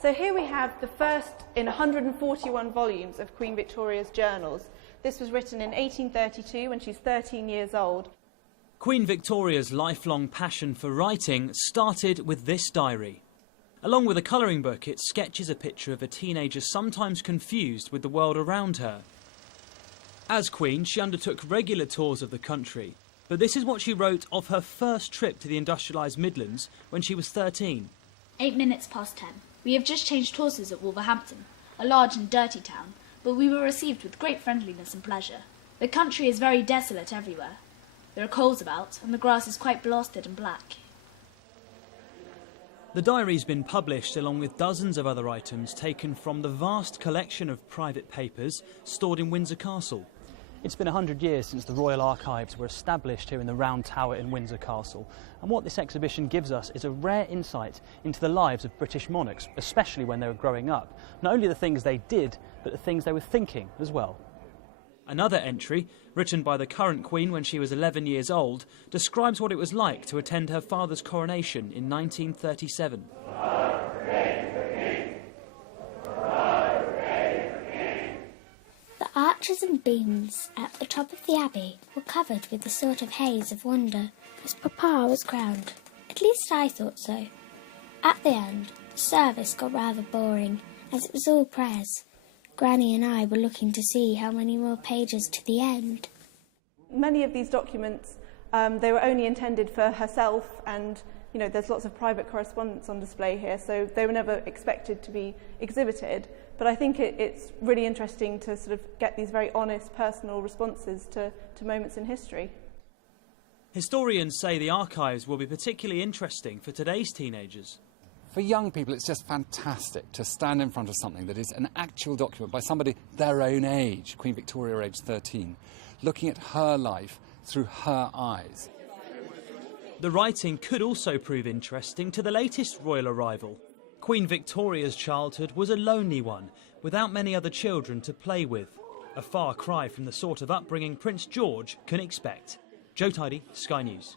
So here we have the first in 141 volumes of Queen Victoria's journals. This was written in 1832 when she's 13 years old. Queen Victoria's lifelong passion for writing started with this diary. Along with a colouring book, it sketches a picture of a teenager sometimes confused with the world around her. As Queen, she undertook regular tours of the country, but this is what she wrote of her first trip to the industrialised Midlands when she was 13. 8 minutes past 10. We have just changed horses at Wolverhampton, a large and dirty town, but we were received with great friendliness and pleasure. The country is very desolate everywhere. There are coals about, and the grass is quite blasted and black. The diary's been published along with dozens of other items taken from the vast collection of private papers stored in Windsor Castle. It's been 100 years since the Royal Archives were established here in the Round Tower in Windsor Castle, and what this exhibition gives us is a rare insight into the lives of British monarchs, especially when they were growing up. Not only the things they did, but the things they were thinking as well. Another entry, written by the current Queen when she was 11 years old, describes what it was like to attend her father's coronation in 1937. The arches and beams at the top of the abbey were covered with a sort of haze of wonder as Papa was crowned. At least I thought so. At the end, the service got rather boring, as it was all prayers. Granny and I were looking to see how many more pages to the end. Many of these documents, they were only intended for herself, and there's lots of private correspondence on display here, so they were never expected to be exhibited. But I think it's really interesting to sort of get these very honest, personal responses to moments in history. Historians say the archives will be particularly interesting for today's teenagers. For young people, it's just fantastic to stand in front of something that is an actual document by somebody their own age, Queen Victoria, aged 13, looking at her life through her eyes. The writing could also prove interesting to the latest royal arrival. Queen Victoria's childhood was a lonely one, without many other children to play with. A far cry from the sort of upbringing Prince George can expect. Joe Tidy, Sky News.